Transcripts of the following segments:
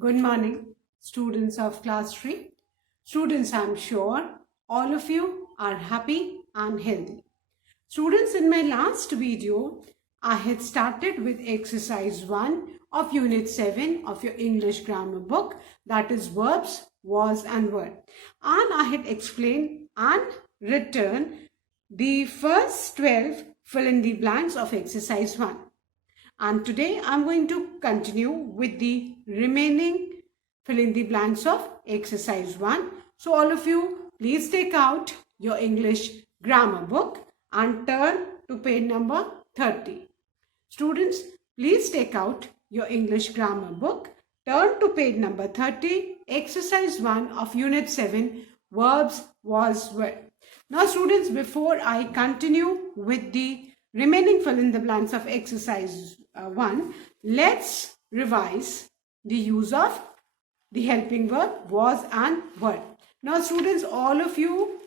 Good morning, students of class 3. Students, I'm sure all of you are happy and healthy. Students, in my last video, I had started with exercise 1 of unit 7 of your English grammar book, that is verbs, was and were. And I had explained and written the first 12 fill in the blanks of exercise 1. And today I'm going to continue with the remaining fill in the blanks of exercise 1. So all of you, please take out your English grammar book and turn to page number 30. Students, please take out your English grammar book, turn to page number 30, exercise 1 of unit 7, verbs, was, were. Now students, before I continue with the remaining fill in the blanks of exercise 1, let's revise the use of the helping verb was and were. Now students, all of you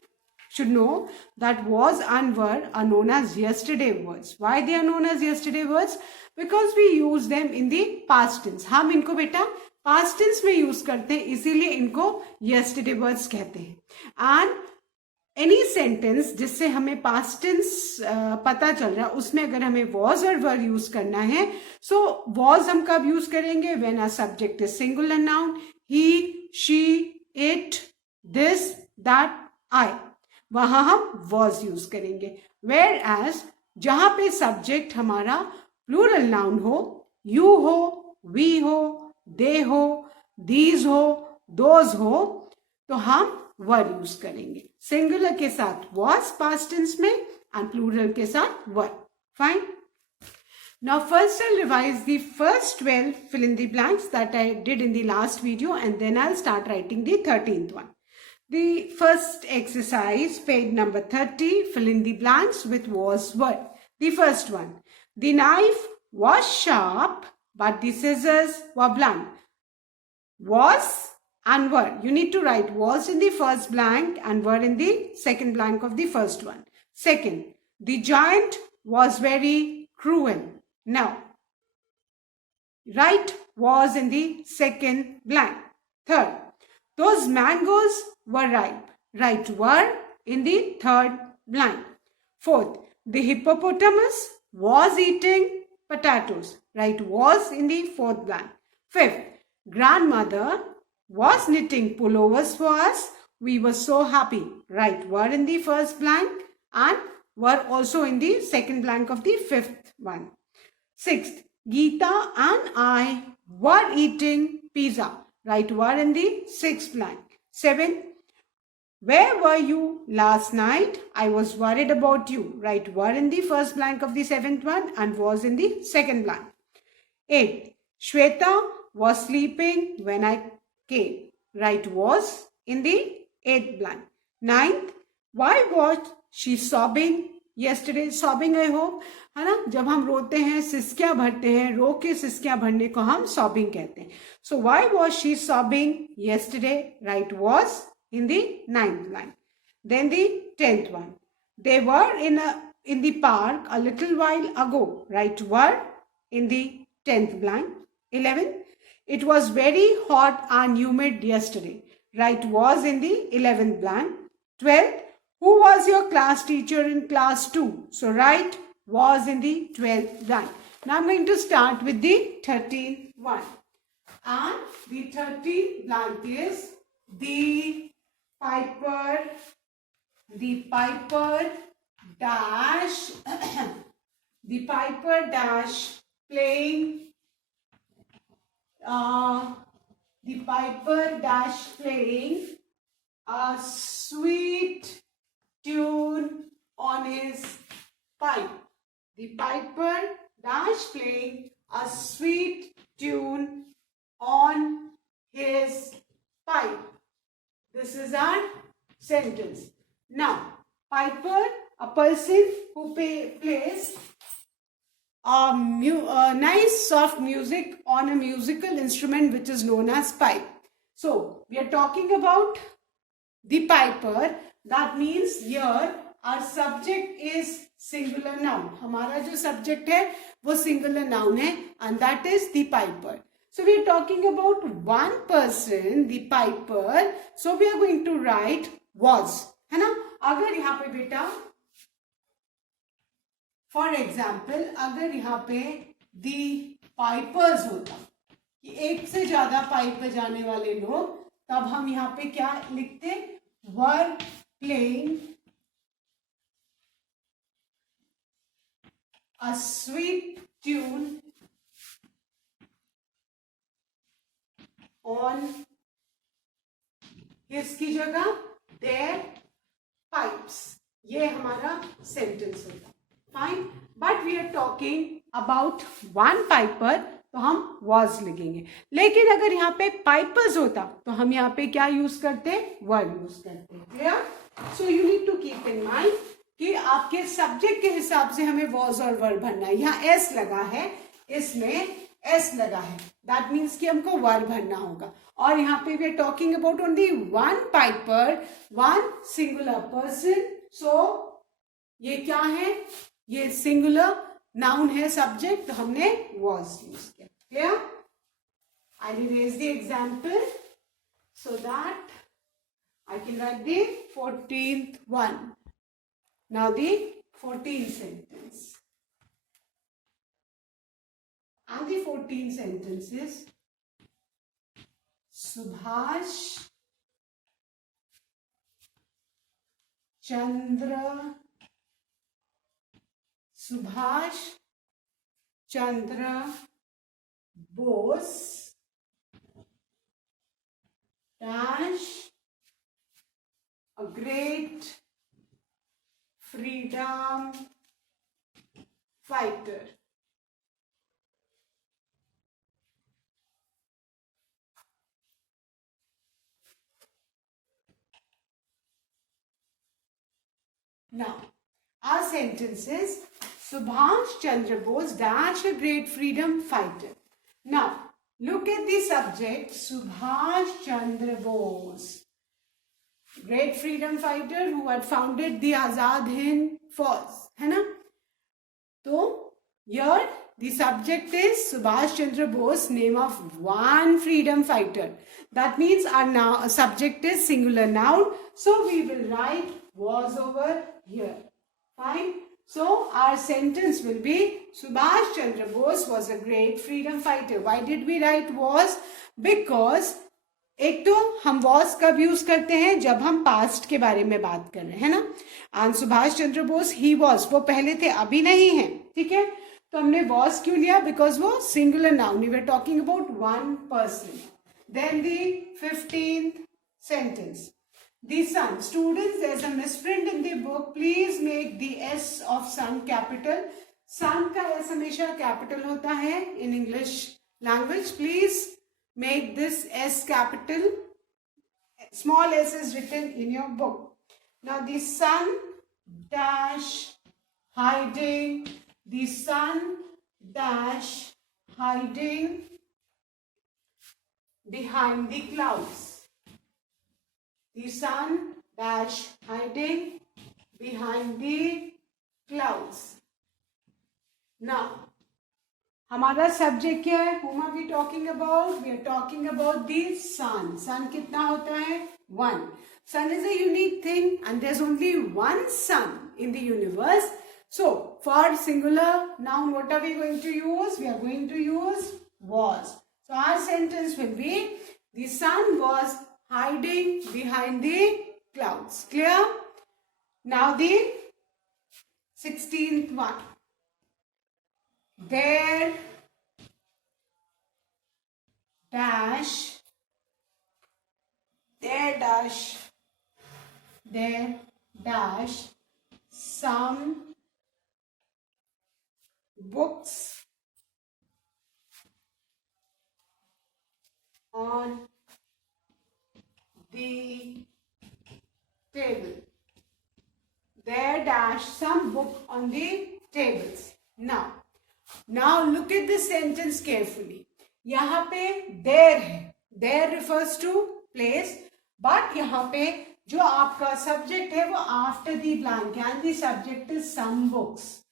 should know that was and were are known as yesterday words. Why they are known as yesterday words? Because we use them in the past tense. हम इनको बेटा past tense में use करते हैं, इसीलिए इनको yesterday words कहते हैं. And एनी सेंटेंस जिससे हमें पास्ट टेंस पता चल रहा है उसमें अगर हमें वॉज और वर यूज करना है, सो वॉज हम कब यूज करेंगे? When a subject is singular noun, he, she, it, this, that, I, वहां हम वॉज यूज करेंगे. वेयर एज जहां पे सब्जेक्ट हमारा प्लूरल नाउन हो, यू हो, वी हो, दे हो, दीज हो, दोज हो, तो हम वर यूज करेंगे. सिंगुलर के साथ वॉज पास्ट टेंस में एंड प्लूरल के साथ वर. Fine. Now first I'll revise the first 12 fill in the blanks that I did in the last video, and then I'll start writing the 13th one. The first exercise, page number 30, fill in the blanks with was, were. The first one, the knife was sharp but the scissors were blunt. Was and were. You need to write was in the first blank and were in the second blank of the first one. Second, the giant was very cruel. Now, write was in the second blank. Third, those mangoes were ripe. Write were in the third blank. Fourth, the hippopotamus was eating potatoes. Write was in the fourth blank. Fifth, grandmother was knitting pullovers for us. We were so happy. Write were in the first blank and were also in the second blank of the fifth one. Sixth, Geeta and I were eating pizza. Write were in the sixth blank. Seventh, where were you last night? I was worried about you. Write were in the first blank of the seventh one and was in the second blank. Eighth, Shweta was sleeping when I came. Write was in the eighth blank. Ninth, why was she sobbing yesterday? Sobbing, I hope, है ना. जब हम रोते हैं, सिसकियां भरते हैं, रो के सिसकियां भरने को हम sobbing कहते हैं. So why was she sobbing yesterday? Write was in the ninth blank. Then the 10th one, they were in the park a little while ago. Write were in the 10th blank. 11th, it was very hot and humid yesterday. Write was in the 11th blank. 12th, who was your class teacher in class 2? So write was in the 12th blank. Now I'm going to start with the 13th one. And the 13th blank is the piper dash the piper dash playing the piper dash playing a sweet tune on his pipe. The piper dash playing a sweet tune on his pipe. This is our sentence. Now, piper, a person who plays a nice soft music on a musical instrument which is known as pipe. So we are talking about the piper. That means here our subject is singular noun. हमारा जो subject है वो singular noun है and that is the piper. So we are talking about one person, the piper. So we are going to write was, है ना. अगर यहाँ पे बेटा फॉर एग्जाम्पल अगर यहाँ पे दी पाइपर्स होता कि एक से ज्यादा पाइप बजाने वाले लोग, तब हम यहाँ पे क्या लिखते, were playing a sweet tune on इसकी जगह देयर पाइप्स. ये हमारा सेंटेंस होता. Fine. But we are talking about one piper, तो हम वॉज लिखेंगे. लेकिन अगर यहाँ पे पाइपर्स होता तो हम यहाँ पे क्या यूज करते, वर यूज करते. Clear. So you need to keep in mind कि आपके सब्जेक्ट के हिसाब से हमें वॉज और वर भरना है. यहाँ एस लगा है, इसमें एस लगा है, दैट मीन्स कि हमको वर भरना होगा. और यहाँ पे we are talking about only one piper, one singular person. So ये क्या है, ये सिंगुलर नाउन है सब्जेक्ट, तो हमने वॉज यूज किया. Clear. I erase the example so that I can write the 14th one. Now the 14th sentence. And the 14th sentence is Subhash Chandra Bose dash a great freedom fighter. Now, our sentence is Subhash Chandra Bose dash a great freedom fighter. Now, look at the subject, Subhash Chandra Bose, great freedom fighter who had founded the Azad Hind Force, है ना. तो here the subject is Subhash Chandra Bose, name of one freedom fighter. That means our subject is singular noun. So we will write was over here. Fine. So our sentence will be Subhash Chandra Bose was a great freedom fighter. Why did we write was? Because एक तो हम वॉज कब यूज करते हैं, जब हम पास्ट के बारे में बात कर रहे हैं ना. एंड सुभाष चंद्र बोस ही वॉज, वो पहले थे अभी नहीं है. ठीक है. तो हमने वॉज क्यों लिया, बिकॉज वो singular noun, we are talking about one person. Then the 15th sentence, the sun. Students, there's a misprint in the book. Please make the S of sun capital. sun का S हमेशा कैपिटल होता है in English language. Please make this S capital. Small s is written in your book. Now the sun dash hiding, the sun dash hiding behind the clouds. The sun dash hiding behind the clouds. Now, हमारा subject क्या है, whom are we talking about? We are talking about the sun. sun कितना होता है, one. sun is a unique thing and there's only one sun in the universe. So for singular noun, what are we going to use? We are going to use was. So our sentence will be the sun was hiding behind the clouds. Clear? Now the 16th one. There dash some books on the table. There dash some book on the tables. Now look at this sentence carefully. यहाँ पे there है, there refers to place, but यहाँ पे जो आपका subject है वो after the blank and the subject is some books.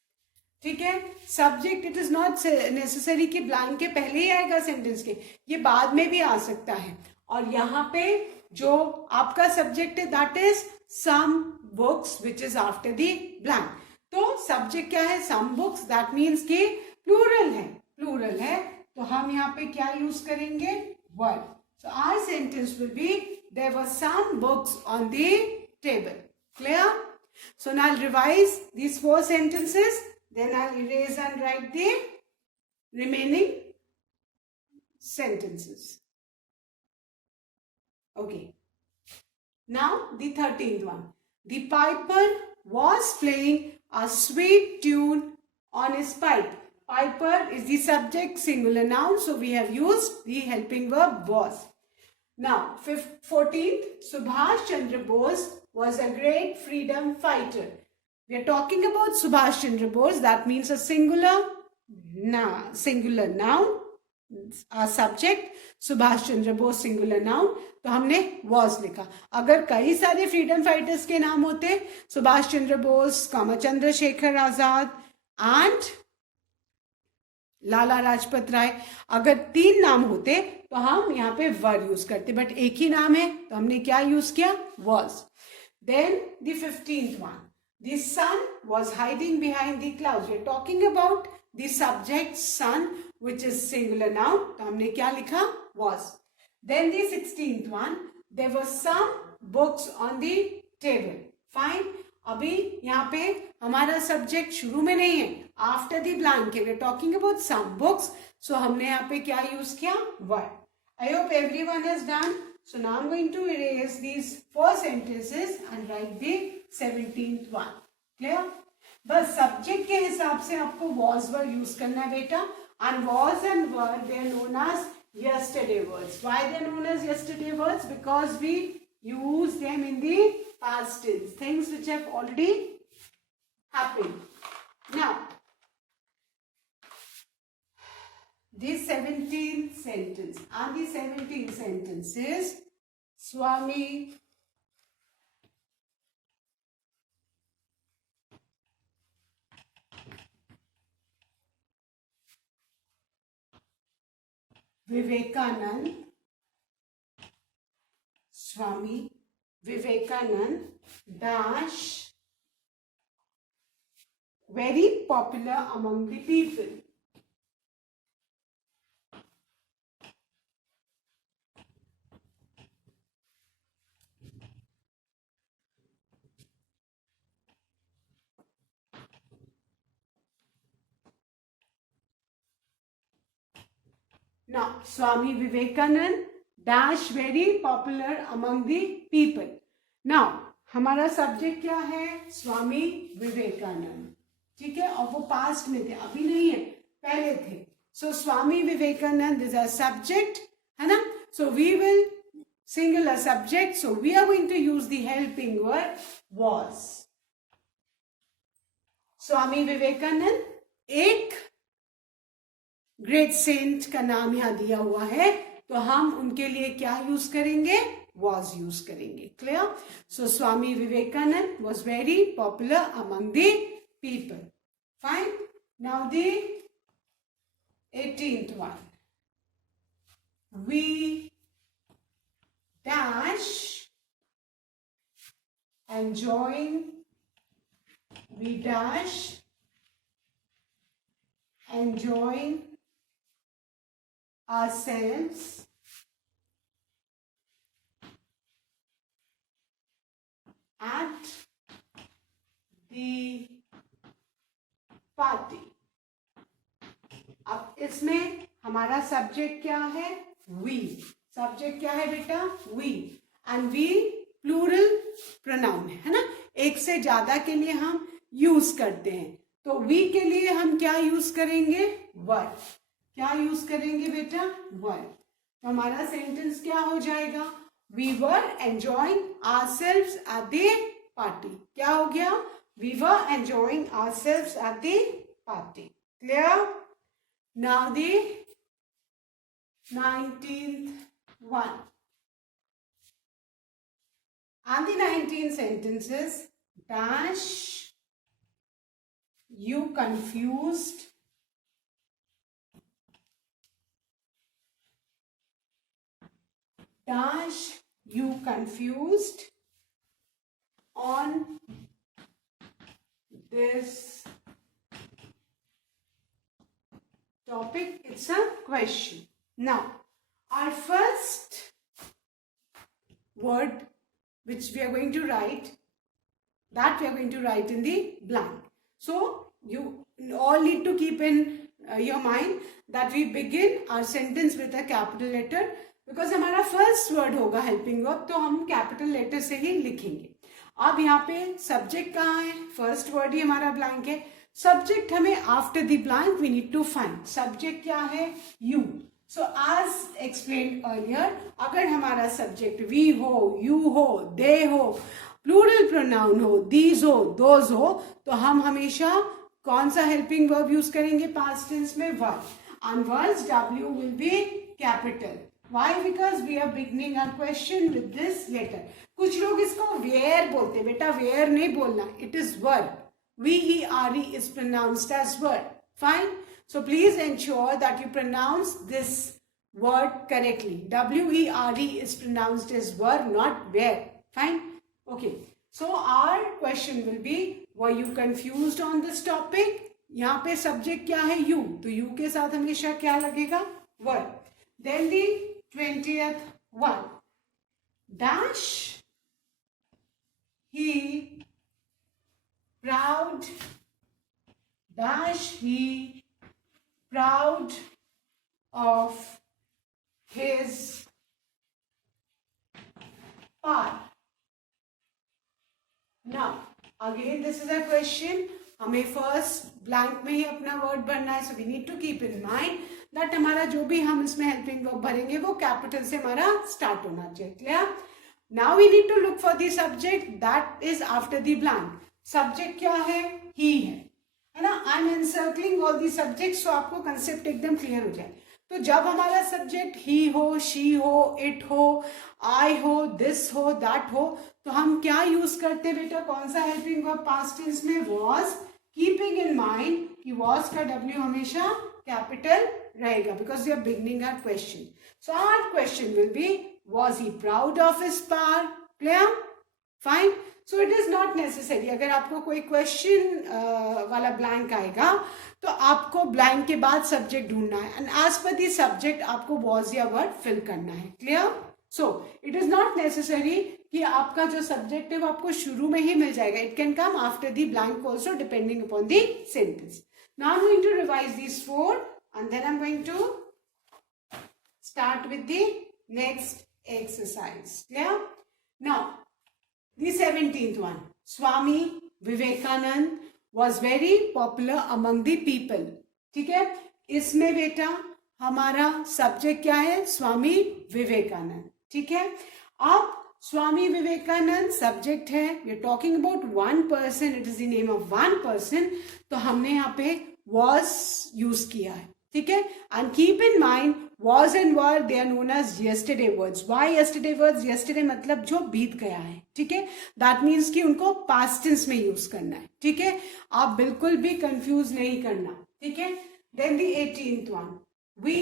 ठीक है। Subject it is not necessary कि ब्लैंक के पहले ही आएगा सेंटेंस के, ये बाद में भी आ सकता है। और यहाँ पे जो आपका सब्जेक्ट है that is some books which is after the blank. तो सब्जेक्ट क्या है? सम बुक्स, दैट मीन्स कि प्लूरल है, प्लूरल है, तो हम यहाँ पे क्या यूज करेंगे? Were. So our sentence will be there were some books on the table. Clear? So now I'll revise these 4 sentences, then I'll erase and write the remaining sentences. Okay. Now the 13th one. The piper was playing a sweet tune on his pipe. Piper is the subject, singular noun, so we have used the helping verb was. Now 14th, Subhash Chandra Bose was a great freedom fighter. We are talking about Subhash Chandra Bose. That means a singular noun, a subject. Subhash Chandra Bose singular noun. तो हमने was लिखा। अगर कई सारे freedom fighters के नाम होते, सुभाष चंद्र बोस, चंद्रशेखर आजाद एंड लाला लाजपत राय, अगर 3 नाम होते तो हम यहाँ पे वर यूज करते, बट एक ही नाम है तो हमने क्या यूज किया? was. Then the 15th one, the sun was hiding behind the clouds. We are talking about the subject sun, which is singular noun, तो हमने क्या लिखा? was. Then the 16th one, there were some books on the table. Fine. अभी यहाँ पे हमारा सब्जेक्ट शुरू में नहीं है, आफ्टर द ब्लैंक है, we are talking about some books, so हमने यहाँ पे क्या यूज किया? Were. I hope everyone has done. So now I'm going to erase these 4 sentences and write the 17th one. Clear? बस सब्जेक्ट के हिसाब से आपको was were यूज करना है बेटा, and was and were they are known as yesterday words. Why they are known as yesterday words? Because we use them in the past tense, things which have already happened. Now the 17th sentence, and the 17th sentence is Swami Vivekanand, Swami Vivekanand dash very popular among the people. Now, Swami Vivekanand dash very popular among the people. Now, हमारा subject क्या है? स्वामी विवेकानंद, ठीक है, और वो पास्ट में थे, अभी नहीं है, पहले थे। So Swami Vivekananda is a subject, है ना? So we will singular subject, so we are going to use the helping word was. Swami विवेकानंद एक ग्रेट सेंट का नाम यहाँ दिया हुआ है, तो हम उनके लिए क्या यूज करेंगे? was यूज करेंगे। Clear? So Swami Vivekananda was very popular among the people. Fine. Now the 18th one. We dash enjoying ourselves at the party. अब इसमें हमारा सब्जेक्ट क्या है? we. सब्जेक्ट क्या है बेटा? we. And we plural pronoun है ना, एक से ज्यादा के लिए हम यूज करते हैं, तो we के लिए हम क्या यूज करेंगे? were. क्या यूज करेंगे बेटा? were. तो हमारा सेंटेंस क्या हो जाएगा? we were enjoying ourselves at the party. क्या हो गया? we were enjoying ourselves at the party. Clear? Now the 19th one. And the 19th sentence is dash you confused dash you confused on this topic? It's a question. Now, our first word which we are going to write, that we are going to write in the blank. So, you all need to keep in your mind that we begin our sentence with a capital letter, because हमारा first word होगा helping verb, तो हम capital letter से ही लिखेंगे. अब यहाँ पे सब्जेक्ट कहाँ है? फर्स्ट वर्ड ही हमारा ब्लैंक है. सब्जेक्ट हमें after the blank we need to find. Subject क्या है? You. So as explained earlier, अगर हमारा सब्जेक्ट वी हो, यू हो, दे हो, प्लूरल प्रोनाउन हो, दीज हो, दोज हो, तो हम हमेशा कौन सा हेल्पिंग वर्ब यूज करेंगे पास्ट टेंस में? Verb. And verbs W will be capital. Why? Because we are beginning our question with this letter. कुछ लोग इसको where बोलते हैं. बेटा where नहीं बोलना, it is verb. V-E-R-E is pronounced as verb. Fine. So please ensure that you pronounce this word correctly. W-E-R-E is pronounced as verb, not where. Fine. Okay. So our question will be, were you confused on this topic? यहाँ पे subject क्या है? You. तो you के साथ हमेशा क्या लगेगा? Verb. Then the 20th one. Dash he proud. Dash he proud of his part. Now, again this is a question. हमें फर्स्ट ब्लैंक में ही अपना वर्ड भरना है. So we need to keep in mind that हमारा जो भी हम इसमें हेल्पिंग वर्ब भरेंगे वो कैपिटल से हमारा स्टार्ट होना चाहिए. Clear? Now we need to look for the subject that is after the blank. Subject क्या है? ही है ना. I am encircling all the subject, so आपको कंसेप्ट एकदम क्लियर हो जाए. तो जब हमारा सब्जेक्ट ही हो, शी हो, इट हो, आई हो, दिस हो, दैट हो, तो हम क्या यूज करते हैं बेटा? कौन सा हेल्पिंग वर्ब पास्ट टेंस में? वॉज. कीपिंग इन माइंड कि वॉज का W हमेशा कैपिटल रहेगा, because we are beginning our question. So our question will be, was he proud of his par? Clear? Fine. So it is not necessary. अगर आपको कोई क्वेश्चन वाला ब्लैंक आएगा तो आपको ब्लैंक के बाद सब्जेक्ट ढूंढना है, and as per the subject आपको वॉज या वर्ड फिल करना है. Clear? So it is not necessary कि आपका जो सब्जेक्ट है वो आपको शुरू में ही मिल जाएगा. It can come after the blank also depending upon the sentence. Now I am going to revise these 4 and then I am going to start with the next exercise. Clear? Now, the 17th one. Swami Vivekanand was very popular among the people. ठीक है? इसमें बेटा हमारा subject क्या है? स्वामी विवेकानंद. ठीक है? अब स्वामी विवेकानंद सब्जेक्ट है. We are talking about one person. It is the name of one person. तो हमने यहाँ पे was यूज किया है. ठीक है? And keep in mind was and were they are known as yesterday words. Why yesterday words? Yesterday मतलब जो बीत गया है. ठीक है? That means कि उनको past tense में यूज करना है. ठीक है? आप बिल्कुल भी कंफ्यूज नहीं करना. ठीक है? Then the 18th one. We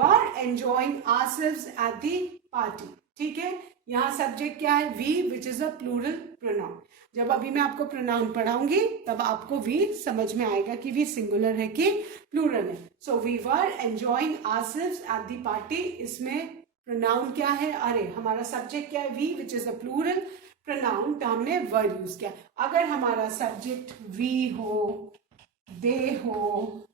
were enjoying ourselves at the party. ठीक है? यहाँ सब्जेक्ट क्या है? We, which is a plural pronoun. जब अभी मैं आपको प्रोनाउन पढ़ाऊंगी तब आपको वी समझ में आएगा कि वी सिंगुलर है कि प्लूरल है. So we were enjoying ourselves at the party. इसमें प्रोनाउन क्या है? अरे हमारा सब्जेक्ट क्या है? We, which is a plural pronoun. तो हमने वर यूज किया. अगर हमारा सब्जेक्ट वी हो, दे हो,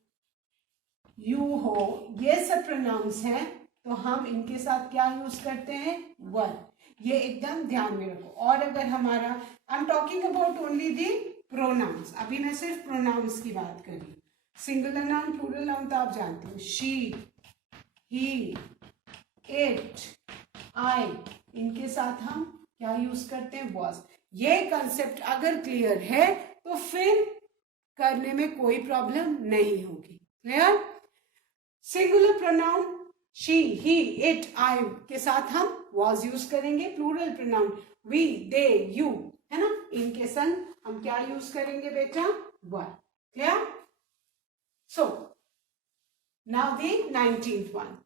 यू हो, ये सब प्रोनाउंस हैं तो हम इनके साथ क्या यूज करते हैं? वर. ये एकदम ध्यान में रखो. और अगर हमारा I am talking about only the pronouns. अभी मैं सिर्फ प्रोनाउंस की बात कर रही हूँ. सिंगुलर नाउन, प्लूरल नाउन तो आप जानते हो. शी, ही, इट, आई, इनके साथ हम क्या यूज करते हैं? वॉज. ये कंसेप्ट अगर क्लियर है तो फिर करने में कोई प्रॉब्लम नहीं होगी. Clear? Singular pronoun she, he, it, I के साथ हम was यूज करेंगे. Plural pronoun we, they, you, है ना, इनके संग हम क्या यूज करेंगे बेटा? वर. Clear? So now the 19th one.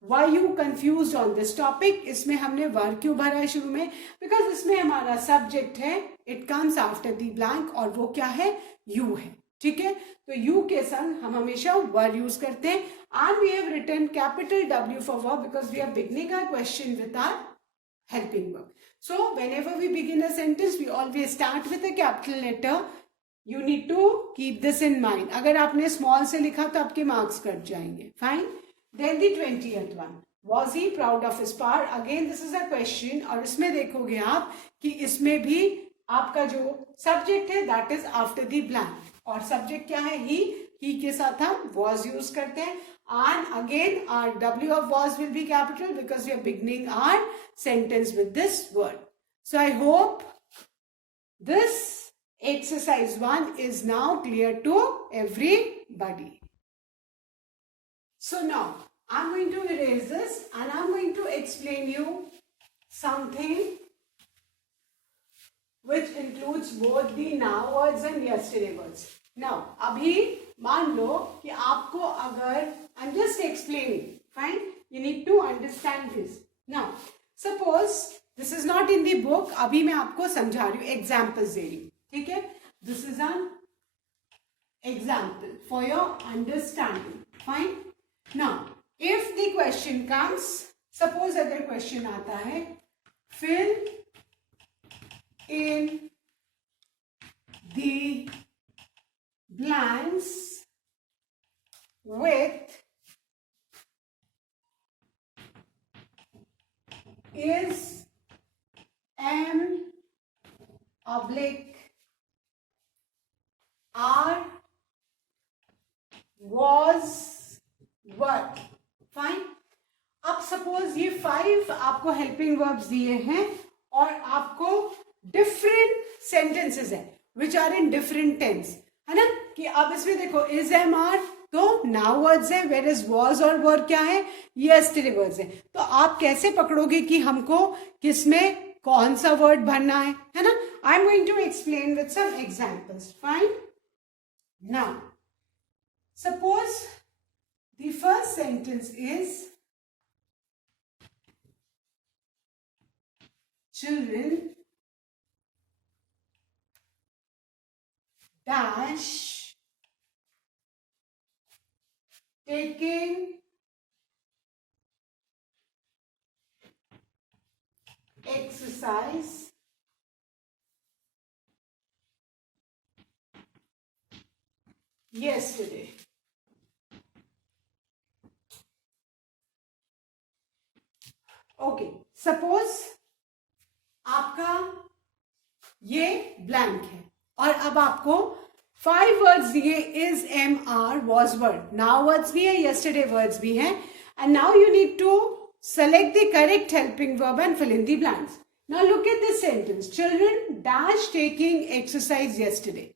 Why you confused on this topic? इसमें हमने वर्ब क्यों भरा है शुरू में? Because इसमें हमारा सब्जेक्ट है, it comes after the blank, और वो क्या है? You है. ठीक है, तो you के संग हम हमेशा वर्ब यूज करते हैं. And we have written capital W for verb because we are beginning our question with our helping verb. So whenever we begin a sentence, we always start with a capital letter. You need to keep this in mind. अगर आपने small से लिखा तो आपके marks cut जाएंगे. Fine. Then the 20th one. Was he proud of his part? Again this is a question, और इसमें देखोगे आप कि इसमें भी आपका जो subject है that is after the blank, और subject क्या है? he के साथ हम was use करते हैं, and again our W of was will be capital because we are beginning our sentence with this word. So I hope this exercise 1 is now clear to everybody. So now I'm going to erase this and I'm going to explain you something which includes both the now words and yesterday words. Now abhi मान लो कि आपको अगर I'm just explaining, fine, you need to understand this. Now suppose this is not in the book, अभी मैं आपको समझा रही हूँ, examples दे रही हूँ. ठीक है, this is an example for your understanding. Fine. Now if the question comes, suppose अगर question आता है fill in the blanks with is M oblique R was what. Fine. अब सपोज ये 5 आपको हेल्पिंग वर्ब्स दिए हैं और आपको डिफरेंट सेंटेंसेस है which are in different tense, है ना. कि अब इसमें देखो इज एम आर तो नाउ वर्ड्स है, वेर इज वॉज और वर्ब क्या है? यस्टरडे वर्ड्स है. तो आप कैसे पकड़ोगे कि हमको किसमें कौन सा वर्ड भरना है ना. I am going to explain with some examples. Fine. Now suppose the first sentence is children dash taking exercise yesterday. Okay, suppose आपका ये ब्लैंक है और अब आपको 5 वर्ड्स दिए, is am are was word, now words भी है, यस्टरडे वर्ड्स भी हैं, and now you need to select the correct helping verb and fill in the blanks. Now look at this sentence, children dash taking exercise yesterday.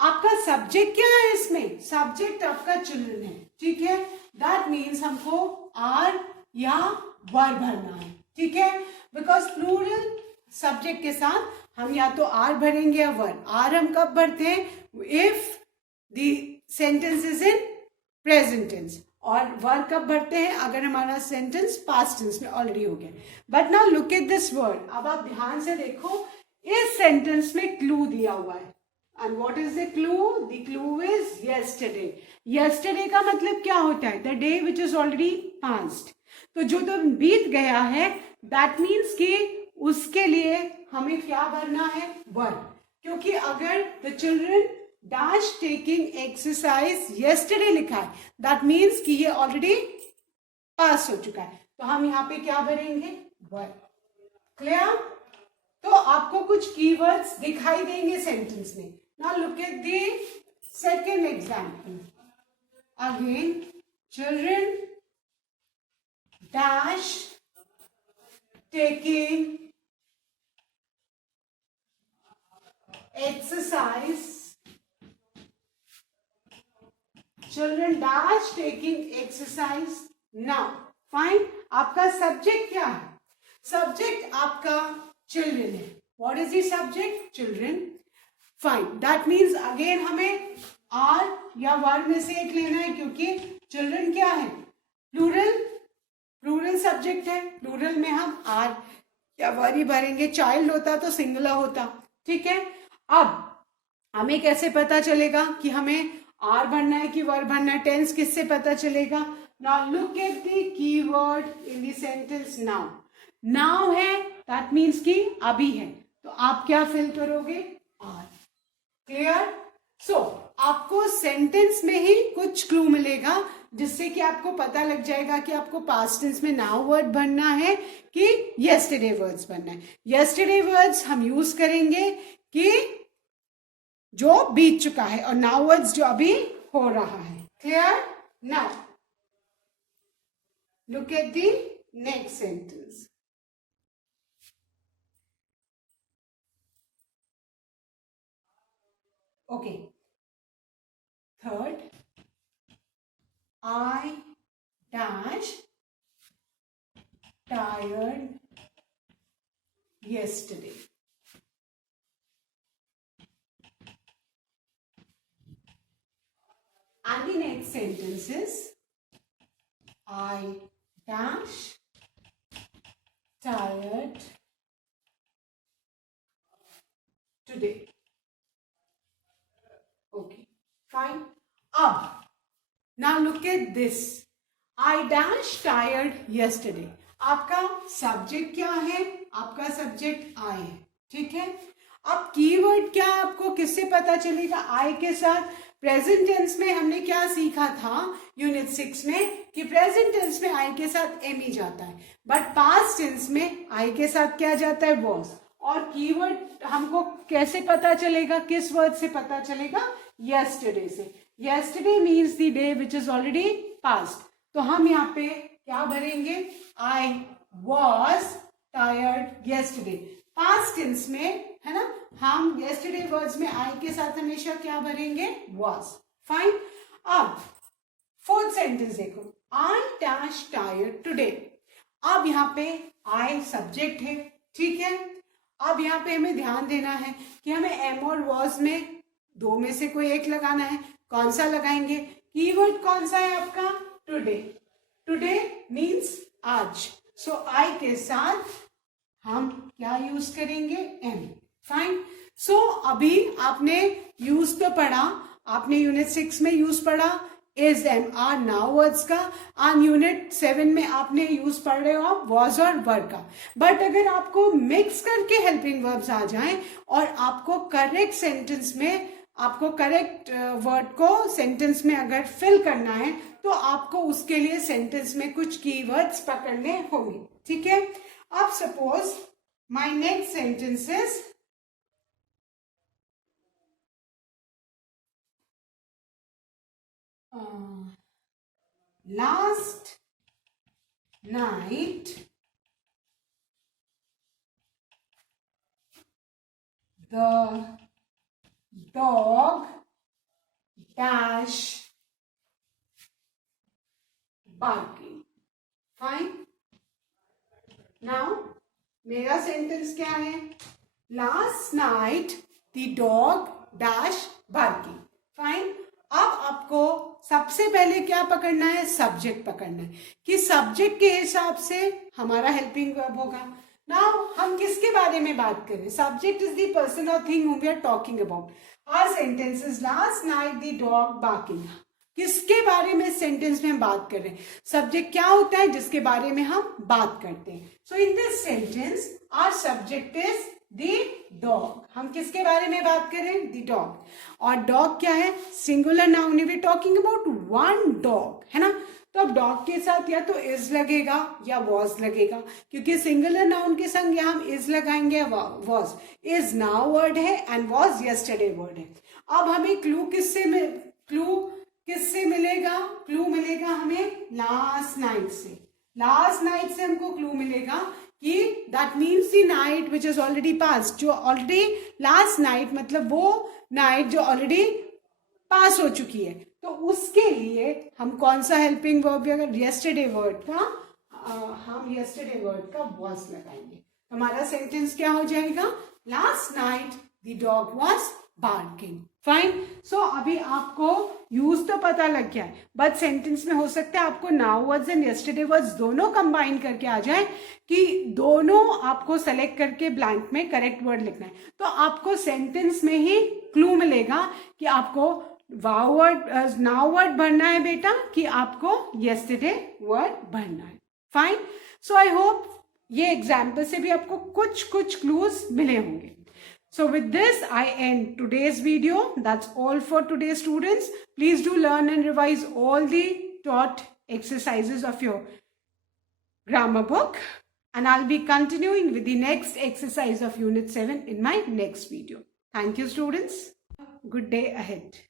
आपका सब्जेक्ट क्या है इसमें? सब्जेक्ट आपका चिल्ड्रन है. ठीक है, दैट मीन्स हमको आर या वर्ब भरना है. ठीक है, बिकॉज प्लूरल सब्जेक्ट के साथ हम या तो आर भरेंगे या वर्ब. आर हम कब भरते हैं? If the sentence is in present tense, और वर्ब कब भरते हैं? अगर हमारा सेंटेंस पास्ट टेंस में ऑलरेडी हो गया. But now look at this word. अब आप ध्यान से देखो, इस सेंटेंस में क्लू दिया हुआ है. And what is the clue? The clue is yesterday. Yesterday का मतलब क्या होता है? The day which is already past. तो जो तो बीत गया है, that means कि उसके लिए हमें क्या भरना है? verb. क्योंकि अगर the children dash taking exercise yesterday लिखा है, that means कि ये already pass हो चुका है. तो हम यहाँ पे क्या भरेंगे? verb. Clear? तो आपको कुछ कीवर्ड्स दिखाई देंगे सेंटेंस में. Now look at the second example. Again, children dash taking exercise. Children dash taking exercise now. Fine. आपका सब्जेक्ट क्या है? सब्जेक्ट आपका children है. What is the subject? Children. Fine. That means again हमें R या वर्ब में से एक लेना है, क्योंकि चिल्ड्रन क्या है, प्लूरल सब्जेक्ट है, प्लूरल में हम आर या वर ही भरेंगे, चाइल्ड होता तो सिंगुलर होता, ठीक है। अब हमें कैसे पता चलेगा कि हमें आर भरना है कि वर भरना है, टेंस किससे पता चलेगा। Now look at the keyword in the sentence now. Now है दैट मीन्स कि अभी है, तो आप क्या फिल करोगे, आर। क्लियर। सो आपको सेंटेंस में ही कुछ क्लू मिलेगा जिससे कि आपको पता लग जाएगा कि आपको पास्ट टेंस में नाउ वर्ड भरना है कि यस्टरडे वर्ड्स भरना है। यस्टरडे वर्ड्स हम यूज करेंगे कि जो बीत चुका है, और नाउ वर्ड्स जो अभी हो रहा है। Clear. Now look at the next sentence. Okay, third, I dash tired yesterday. And the next sentence is I dash tired today. Okay, fine. Ab now look at this. I dash tired yesterday. आपका सब्जेक्ट क्या है, आपका subject I है, ठीक है। अब कीवर्ड क्या आपको किससे पता चलेगा, I के साथ। प्रेजेंट टेंस में हमने क्या सीखा था यूनिट 6 में कि प्रेजेंट टेंस में I के साथ am ही जाता है, बट पास्ट टेंस में I के साथ क्या जाता है, was। और कीवर्ड हमको कैसे पता चलेगा, किस वर्ड से पता चलेगा, yesterday से। yesterday means the day which is already past, तो हम यहाँ पे क्या भरेंगे, I was tired yesterday। Past tense में है ना, हम yesterday वर्ड्स में I के साथ हमेशा क्या भरेंगे, was। फाइन। अब फोर्थ सेंटेंस देखो, I dash tired today। अब यहाँ पे I सब्जेक्ट है, ठीक है। अब यहाँ पे हमें ध्यान देना है कि हमें am और was में दो में से कोई एक लगाना है। कौन सा लगाएंगे, कीवर्ड कौन सा है आपका, टुडे। टुडे मीन्स आज, सो I के साथ हम क्या यूज करेंगे, एम। फाइन। सो अभी आपने यूज तो पढ़ा, आपने यूनिट 6 में यूज पढ़ा is, am, are, now words का, और यूनिट 7 में आपने यूज पढ़ रहे हो आप वॉज और वर का। बट अगर आपको मिक्स करके हेल्पिंग वर्ब्स आ जाएं और आपको करेक्ट सेंटेंस में, आपको करेक्ट वर्ड को सेंटेंस में अगर फिल करना है, तो आपको उसके लिए सेंटेंस में कुछ कीवर्ड्स पकड़ने होंगे, ठीक है। अब suppose my next sentence is last night the dog dash barking. Fine. Now मेरा सेंटेंस क्या है, last night the dog dash barking. Fine. अब आपको सबसे पहले क्या पकड़ना है, सब्जेक्ट पकड़ना है कि सब्जेक्ट के हिसाब से हमारा हेल्पिंग वर्ब होगा। नाउ हम किसके बारे में बात करें, सब्जेक्ट इज द पर्सन और thing whom we are talking about. Our sentence is last night the dog barking. किसके बारे में सेंटेंस में हम बात कर रहे हैं, सब्जेक्ट क्या होता है जिसके बारे में हम बात करते हैं। So in this sentence our subject is the dog. हम किसके बारे में बात करें, द डॉग। और डॉग क्या है, singular noun, we talking about one dog, है ना। तो अब डॉग के साथ या तो इज लगेगा या वॉज लगेगा, क्योंकि सिंगुलर नाउन के संग या हम इज लगाएंगे वॉज। इज नाउ वर्ड है एंड वॉज यस्टरडे वर्ड है। अब हमें क्लू किससे मिलेगा, क्लू मिलेगा हमें लास्ट नाइट से। लास्ट नाइट से हमको क्लू मिलेगा कि that means the night which is already pass, जो ऑलरेडी लास्ट नाइट मतलब वो नाइट जो ऑलरेडी पास हो चुकी है। तो उसके लिए हम कौन सा हेल्पिंग वर्ब, अगर यस्टरडे वर्ड का हम यस्टरडे वर्ड का वॉज लगाएंगे, हमारा सेंटेंस क्या हो जाएगा, last night the dog was barking. Fine. So अभी आपको यूज तो पता लग गया है, बट सेंटेंस में हो सकता है आपको now words and yesterday words दोनों कंबाइन करके आ जाए, कि दोनों आपको सेलेक्ट करके ब्लैंक में करेक्ट वर्ड लिखना है. तो आपको सेंटेंस में ही क्लू मिलेगा कि आपको वाव वर्ड नाउ वर्ड भरना है बेटा, कि आपको यस्टरडे वर्ड भरना है. फाइन. सो आई होप ये एग्जाम्पल से भी आपको कुछ क्लूज मिले होंगे. So with this, I end today's video. That's all for today, students. Please do learn and revise all the taught exercises of your grammar book. And I'll be continuing with the next exercise of Unit 7 in my next video. Thank you, students. Good day ahead.